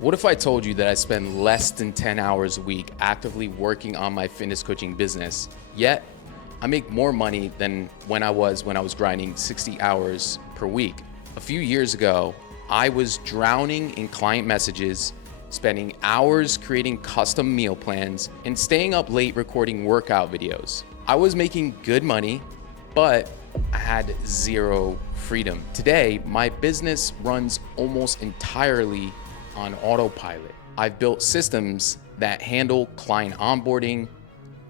What if I told you that I spend less than 10 hours a week actively working on my fitness coaching business, yet I make more money than when I was grinding 60 hours per week? A few years ago, I was drowning in client messages, spending hours creating custom meal plans, and staying up late recording workout videos. I was making good money, but I had zero freedom. Today, my business runs almost entirely on autopilot. I've built systems that handle client onboarding,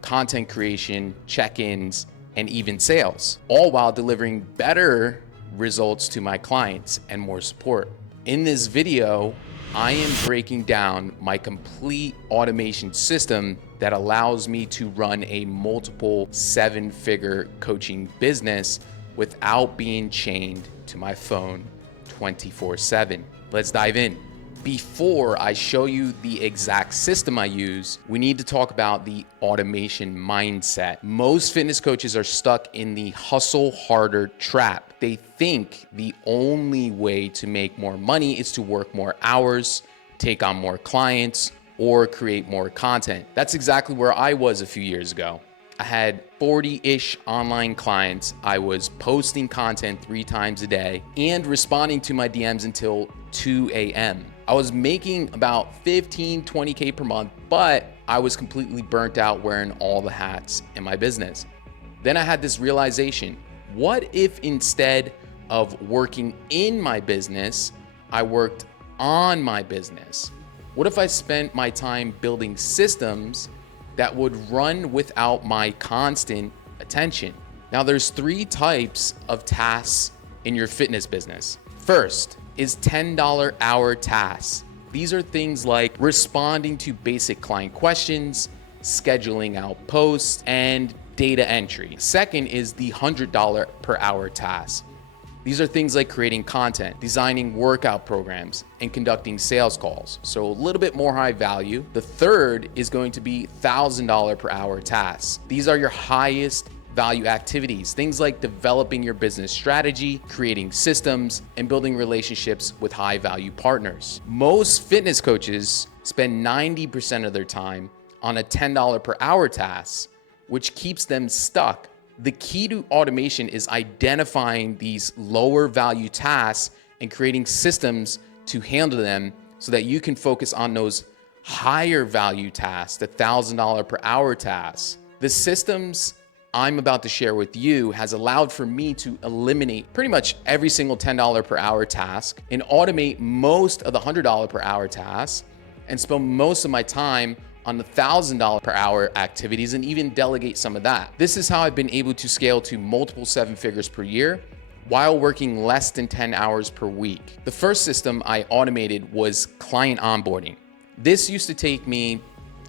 content creation, check-ins, and even sales, all while delivering better results to my clients and more support. In this video, I am breaking down my complete automation system that allows me to run a multiple seven-figure coaching business without being chained to my phone 24/7. Let's dive in. Before I show you the exact system I use, we need to talk about the automation mindset. Most fitness coaches are stuck in the hustle harder trap. They think the only way to make more money is to work more hours, take on more clients, or create more content. That's exactly where I was a few years ago. I had 40-ish online clients. I was posting content 3 times a day and responding to my DMs until 2 a.m. I was making about 15, 20K per month, but I was completely burnt out wearing all the hats in my business. Then I had this realization: what if instead of working in my business, I worked on my business? What if I spent my time building systems that would run without my constant attention? Now, there's 3 types of tasks in your fitness business. First is $10 hour tasks. These are things like responding to basic client questions, scheduling out posts, and data entry. Second is the $100 per hour task. These are things like creating content, designing workout programs, and conducting sales calls. So a little bit more high value. The third is going to be $1,000 per hour tasks. These are your highest value activities, things like developing your business strategy, creating systems, and building relationships with high value partners. Most fitness coaches spend 90% of their time on a $10 per hour task, which keeps them stuck. The key to automation is identifying these lower value tasks and creating systems to handle them so that you can focus on those higher value tasks, the $1,000 per hour tasks. The systems I'm about to share with you has allowed for me to eliminate pretty much every single $10 per hour task and automate most of the $100 per hour tasks and spend most of my time on the $1,000 per hour activities and even delegate some of that. This is how I've been able to scale to multiple 7 figures per year while working less than 10 hours per week. The first system I automated was client onboarding. This used to take me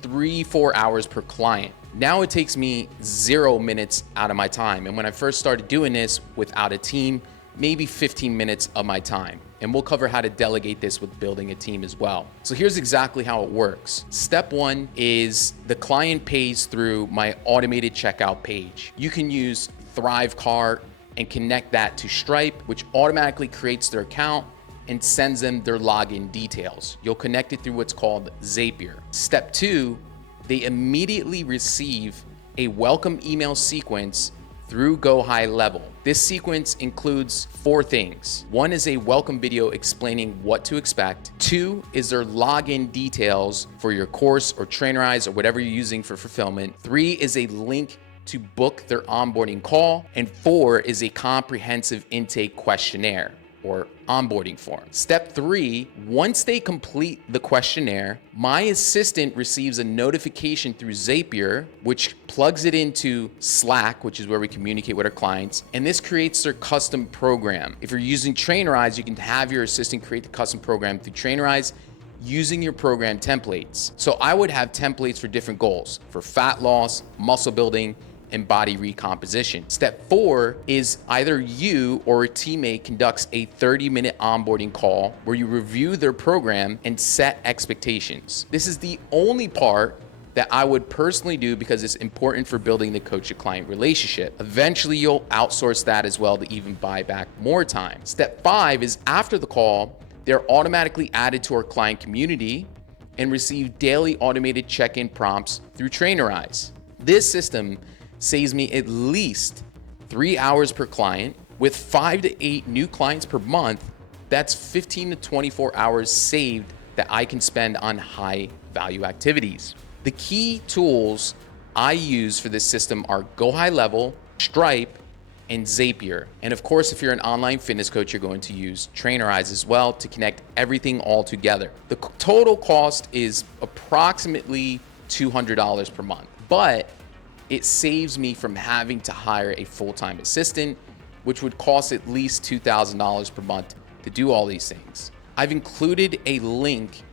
3-4 hours per client. Now it takes me 0 minutes out of my time. And when I first started doing this without a team, maybe 15 minutes of my time. And we'll cover how to delegate this with building a team as well. So here's exactly how it works. Step 1 is the client pays through my automated checkout page. You can use Thrivecart and connect that to Stripe, which automatically creates their account and sends them their login details. You'll connect it through what's called Zapier. Step 2, they immediately receive a welcome email sequence through Go High Level. This sequence includes 4 things. 1 is a welcome video explaining what to expect. 2 is their login details for your course or Trainerize or whatever you're using for fulfillment. 3 is a link to book their onboarding call. And 4 is a comprehensive intake questionnaire or onboarding form. Step 3, once they complete the questionnaire, my assistant receives a notification through Zapier, which plugs it into Slack, which is where we communicate with our clients, and this creates their custom program. If you're using Trainerize, you can have your assistant create the custom program through Trainerize using your program templates. So I would have templates for different goals, for fat loss, muscle building, and body recomposition. Step 4 is either you or a teammate conducts a 30-minute onboarding call where you review their program and set expectations. This is the only part that I would personally do because it's important for building the coach to client relationship. Eventually, you'll outsource that as well to even buy back more time. Step 5 is after the call, They're automatically added to our client community and receive daily automated check-in prompts through Trainerize. This system saves me at least 3 hours per client. With 5 to 8 new clients per month, that's 15 to 24 hours saved that I can spend on high value activities. The key tools I use for this system are Go High Level, Stripe, and Zapier. And of course, if you're an online fitness coach, you're going to use Trainerize as well to connect everything all together. The total cost is approximately $200 per month, but it saves me from having to hire a full-time assistant, which would cost at least $2,000 per month to do all these things. I've included a link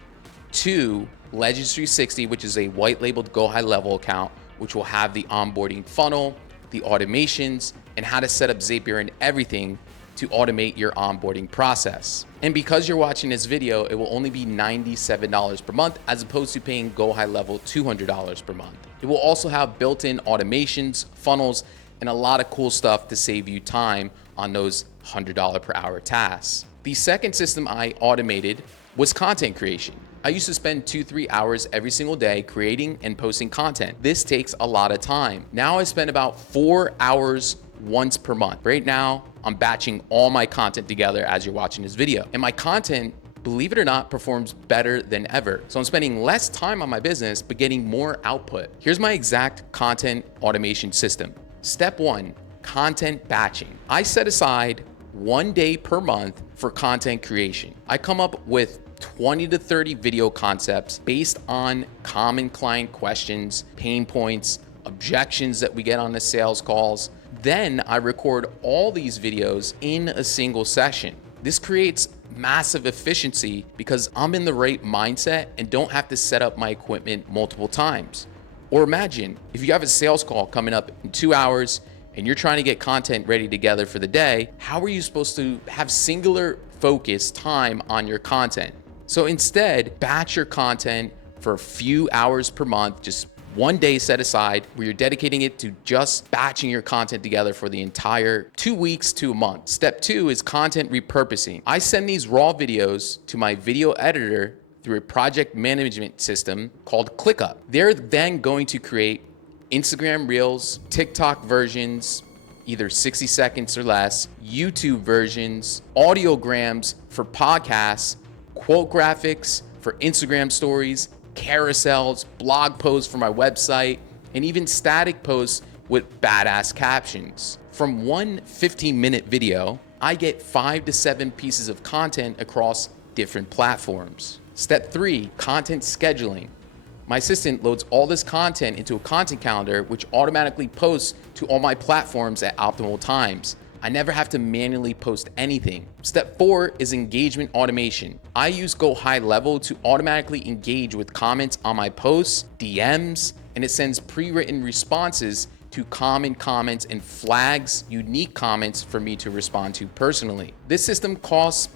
to Legends 360, which is a white labeled Go High Level account, which will have the onboarding funnel, the automations, and how to set up Zapier and everything to automate your onboarding process. And because you're watching this video, it will only be $97 per month as opposed to paying Go High Level $200 per month. It will also have built-in automations, funnels, and a lot of cool stuff to save you time on those $100 per hour tasks. The second system I automated was content creation. I used to spend 2-3 hours every single day creating and posting content. This takes a lot of time. Now I spend about 4 hours once per month. Right now, I'm batching all my content together as you're watching this video. And my content, believe it or not, performs better than ever. So I'm spending less time on my business, but getting more output. Here's my exact content automation system. Step 1, content batching. I set aside 1 day per month for content creation. I come up with 20 to 30 video concepts based on common client questions, pain points, objections that we get on the sales calls. Then I record all these videos in a single session. This creates massive efficiency because I'm in the right mindset and don't have to set up my equipment multiple times. Or imagine if you have a sales call coming up in 2 hours and you're trying to get content ready together for the day, how are you supposed to have singular focus time on your content? So instead, batch your content for a few hours per month, just 1 day set aside where you're dedicating it to just batching your content together for the entire 2 weeks to a month. Step 2 is content repurposing. I send these raw videos to my video editor through a project management system called ClickUp. They're then going to create Instagram Reels, TikTok versions, either 60 seconds or less, YouTube versions, audiograms for podcasts, quote graphics for Instagram stories, carousels, blog posts for my website, and even static posts with badass captions. From one 15-minute video, I get 5 to 7 pieces of content across different platforms. Step 3, content scheduling. My assistant loads all this content into a content calendar, which automatically posts to all my platforms at optimal times. I never have to manually post anything. Step 4 is engagement automation. I use Go High Level to automatically engage with comments on my posts, DMs, and it sends pre-written responses to common comments and flags unique comments for me to respond to personally. This system costs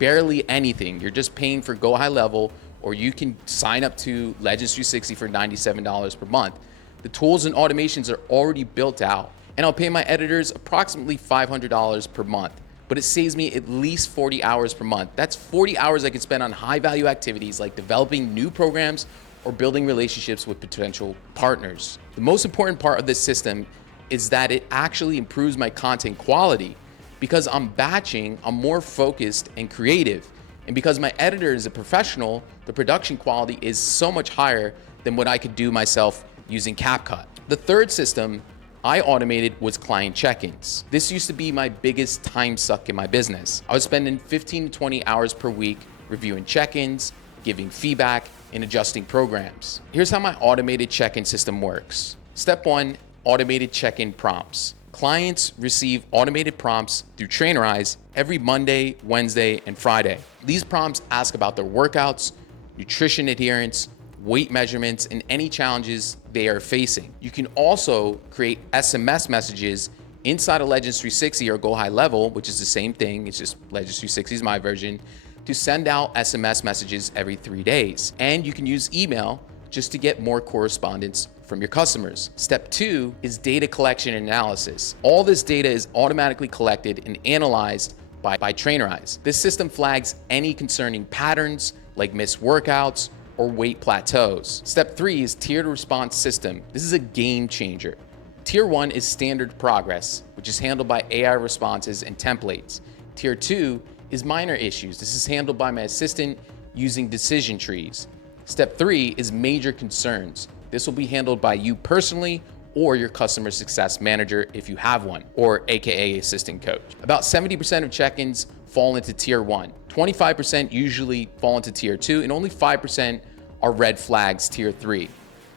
barely anything. You're just paying for Go High Level, or you can sign up to Legends 360 for $97 per month. The tools and automations are already built out, and I'll pay my editors approximately $500 per month, but it saves me at least 40 hours per month. That's 40 hours I can spend on high value activities like developing new programs or building relationships with potential partners. The most important part of this system is that it actually improves my content quality. Because I'm batching, I'm more focused and creative. And because my editor is a professional, the production quality is so much higher than what I could do myself using CapCut. The third system I automated was client check-ins. This used to be my biggest time suck in my business. I was spending 15 to 20 hours per week reviewing check-ins, giving feedback, and adjusting programs. Here's how my automated check-in system works. Step 1, automated check-in prompts. Clients receive automated prompts through Trainerize every Monday, Wednesday, and Friday. These prompts ask about their workouts, nutrition adherence, weight measurements, and any challenges they are facing. You can also create SMS messages inside of Legends 360 or Go High Level, which is the same thing. It's just Legends 360 is my version, to send out SMS messages every 3 days. And you can use email just to get more correspondence from your customers. Step 2 is data collection and analysis. All this data is automatically collected and analyzed by Trainerize. This system flags any concerning patterns like missed workouts or weight plateaus. Step 3 is tiered response system. This is a game changer. Tier 1 is standard progress, which is handled by AI responses and templates. Tier 2 is minor issues. This is handled by my assistant using decision trees. Step 3 is major concerns. This will be handled by you personally or your customer success manager if you have one, or AKA assistant coach. About 70% of check-ins fall into tier 1. 25% usually fall into tier 2, and only 5% are red flags tier 3.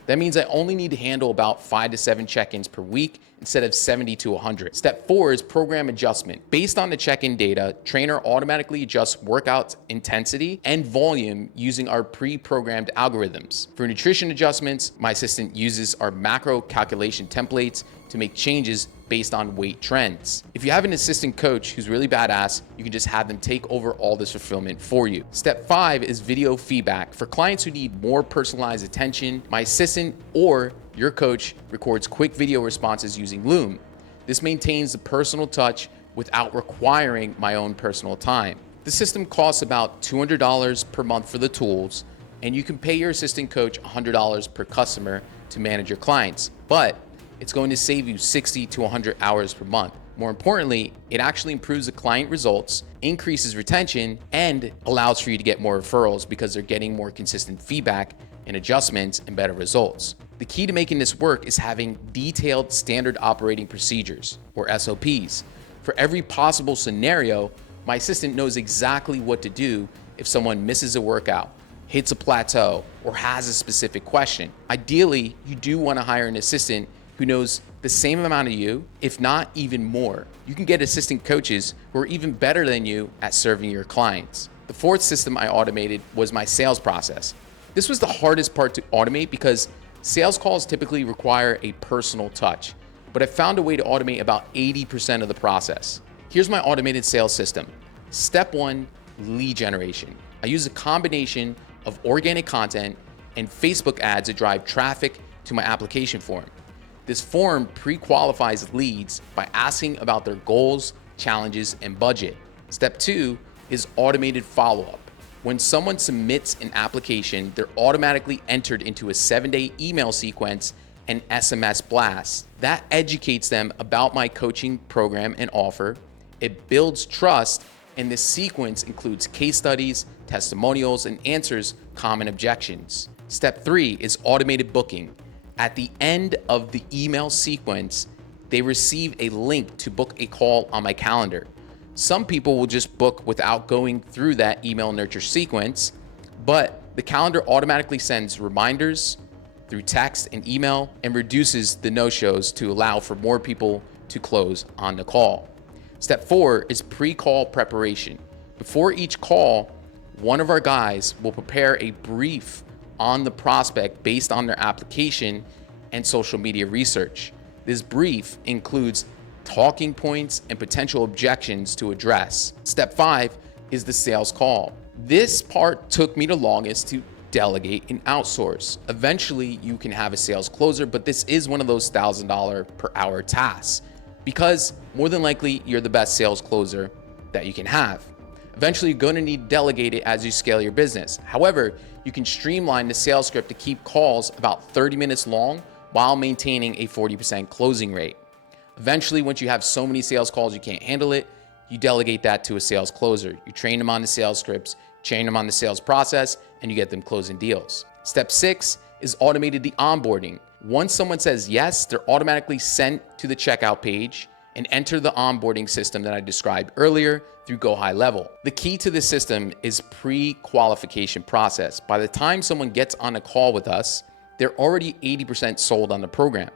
That means I only need to handle about 5 to 7 check-ins per week instead of 70 to 100. Step 4 is program adjustment. Based on the check-in data, trainer automatically adjusts workout intensity and volume using our pre-programmed algorithms. For nutrition adjustments, my assistant uses our macro calculation templates to make changes based on weight trends. If you have an assistant coach who's really badass, you can just have them take over all this fulfillment for you. Step 5 is video feedback. For clients who need more personalized attention, my assistant or your coach records quick video responses using Loom. This maintains the personal touch without requiring my own personal time. The system costs about $200 per month for the tools, and you can pay your assistant coach $100 per customer to manage your clients, but it's going to save you 60 to 100 hours per month. More importantly, it actually improves the client results, increases retention, and allows for you to get more referrals because they're getting more consistent feedback and adjustments and better results. The key to making this work is having detailed standard operating procedures, or SOPs. For every possible scenario, my assistant knows exactly what to do if someone misses a workout, hits a plateau, or has a specific question. Ideally, you do want to hire an assistant who knows the same amount of you, if not even more. You can get assistant coaches who are even better than you at serving your clients. The fourth system I automated was my sales process. This was the hardest part to automate because sales calls typically require a personal touch, but I found a way to automate about 80% of the process. Here's my automated sales system. Step 1, lead generation. I use a combination of organic content and Facebook ads to drive traffic to my application form. This form pre-qualifies leads by asking about their goals, challenges, and budget. Step 2 is automated follow-up. When someone submits an application, they're automatically entered into a 7-day email sequence and SMS blast. That educates them about my coaching program and offer. It builds trust, and this sequence includes case studies, testimonials, and answers common objections. Step 3 is automated booking. At the end of the email sequence, they receive a link to book a call on my calendar. Some people will just book without going through that email nurture sequence, but the calendar automatically sends reminders through text and email and reduces the no-shows to allow for more people to close on the call. Step 4 is pre-call preparation. Before each call, one of our guys will prepare a brief on the prospect based on their application and social media research. This brief includes talking points and potential objections to address. Step 5 is the sales call. This part took me the longest to delegate and outsource. Eventually, you can have a sales closer, but this is one of those $1,000 per hour tasks because more than likely you're the best sales closer that you can have. Eventually, you're going to need to delegate it as you scale your business. However, you can streamline the sales script to keep calls about 30 minutes long while maintaining a 40% closing rate. Eventually, once you have so many sales calls you can't handle it, you delegate that to a sales closer. You train them on the sales scripts, train them on the sales process, and you get them closing deals. Step 6 is automated the onboarding. Once someone says yes, they're automatically sent to the checkout page and enter the onboarding system that I described earlier through Go High Level. The key to this system is pre-qualification process. By the time someone gets on a call with us, they're already 80% sold on the program.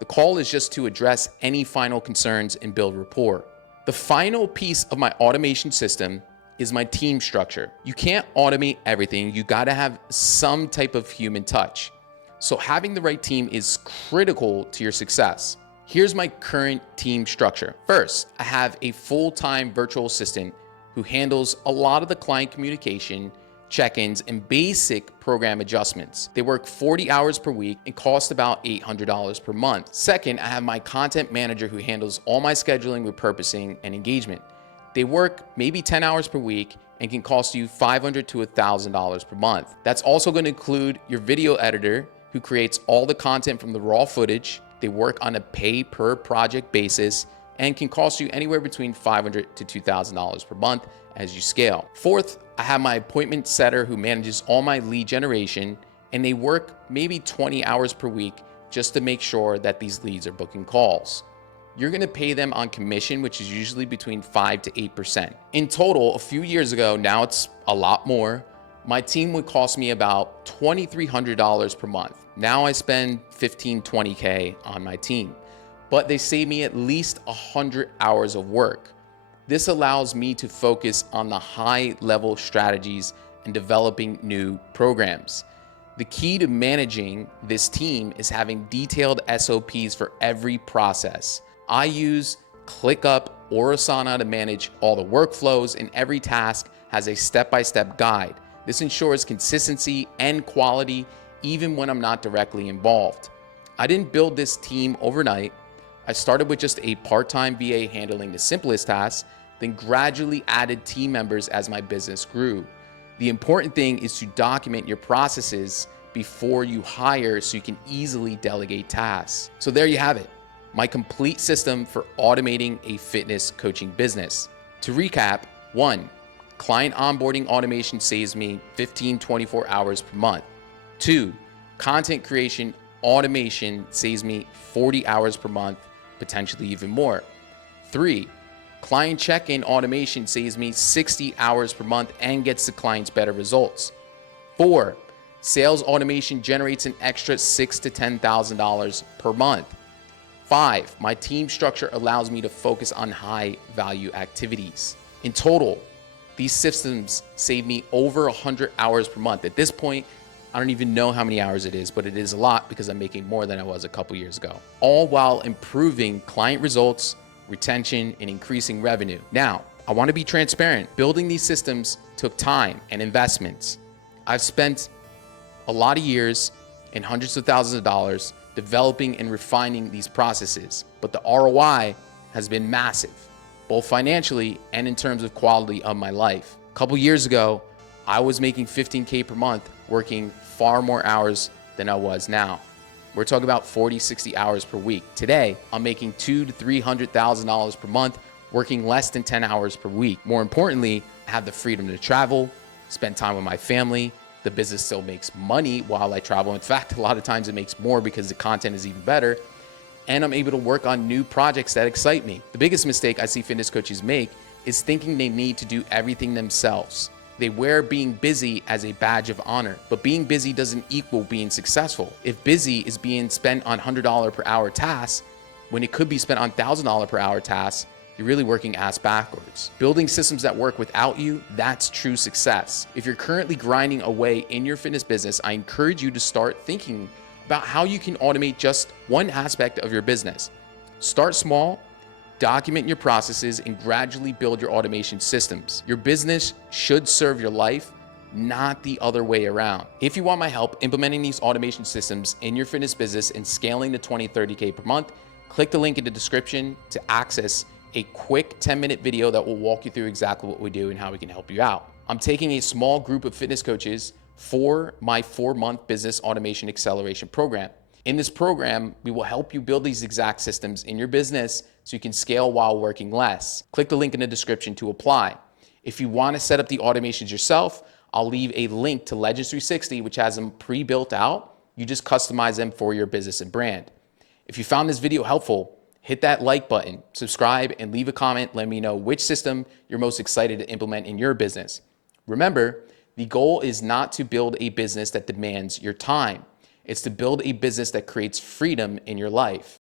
The call is just to address any final concerns and build rapport. The final piece of my automation system is my team structure. You can't automate everything. You gotta have some type of human touch. So having the right team is critical to your success. Here's my current team structure. First, I have a full-time virtual assistant who handles a lot of the client communication, check-ins, and basic program adjustments. They work 40 hours per week and cost about $800 per month. Second, I have my content manager who handles all my scheduling, repurposing, and engagement. They work maybe 10 hours per week and can cost you $500 to $1,000 per month. That's also going to include your video editor who creates all the content from the raw footage. They work on a pay per project basis and can cost you anywhere between $500 to $2,000 per month as you scale. Fourth, I have my appointment setter who manages all my lead generation, and they work maybe 20 hours per week just to make sure that these leads are booking calls. You're gonna pay them on commission, which is usually between 5 to 8%. In total, a few years ago, now it's a lot more, my team would cost me about $2,300 per month. Now I spend 15, 20K on my team, but they save me at least 100 hours of work. This allows me to focus on the high level strategies and developing new programs. The key to managing this team is having detailed SOPs for every process. I use ClickUp or Asana to manage all the workflows, and every task has a step-by-step guide. This ensures consistency and quality even when I'm not directly involved. I didn't build this team overnight. I started with just a part-time VA handling the simplest tasks, then gradually added team members as my business grew. The important thing is to document your processes before you hire so you can easily delegate tasks. So there you have it, my complete system for automating a fitness coaching business. To recap, 1, client onboarding automation saves me 15, 24 hours per month. 2, content creation automation saves me 40 hours per month, potentially even more. 3, client check-in automation saves me 60 hours per month and gets the clients better results. 4, sales automation generates an extra $6,000 to $10,000 per month. 5, my team structure allows me to focus on high value activities. In total, these systems save me over 100 hours per month. At this point, I don't even know how many hours it is, but it is a lot because I'm making more than I was a couple years ago, all while improving client results, retention, and increasing revenue. Now, I want to be transparent. Building these systems took time and investments. I've spent a lot of years and hundreds of thousands of dollars developing and refining these processes, but the ROI has been massive, both financially and in terms of quality of my life. A couple years ago, I was making 15K per month, working far more hours than I was now. We're talking about 40, 60 hours per week. Today, I'm making $200,000 to $300,000 per month, working less than 10 hours per week. More importantly, I have the freedom to travel, spend time with my family. The business still makes money while I travel. In fact, a lot of times it makes more because the content is even better. And I'm able to work on new projects that excite me. The biggest mistake I see fitness coaches make is thinking they need to do everything themselves. They wear being busy as a badge of honor, but being busy doesn't equal being successful. If busy is being spent on $100 per hour tasks, when it could be spent on $1,000 per hour tasks, you're really working ass backwards. Building systems that work without you, that's true success. If you're currently grinding away in your fitness business, I encourage you to start thinking about how you can automate just one aspect of your business. Start small, document your processes, and gradually build your automation systems. Your business should serve your life, not the other way around. If you want my help implementing these automation systems in your fitness business and scaling to 20, 30K per month, click the link in the description to access a quick 10-minute video that will walk you through exactly what we do and how we can help you out. I'm taking a small group of fitness coaches for my 4-month business automation acceleration program. In this program, we will help you build these exact systems in your business so you can scale while working less. Click the link in the description to apply. If you want to set up the automations yourself, I'll leave a link to Legends 360, which has them pre-built out. You just customize them for your business and brand. If you found this video helpful, hit that like button, subscribe, and leave a comment. Let me know which system you're most excited to implement in your business. Remember, the goal is not to build a business that demands your time. It's to build a business that creates freedom in your life.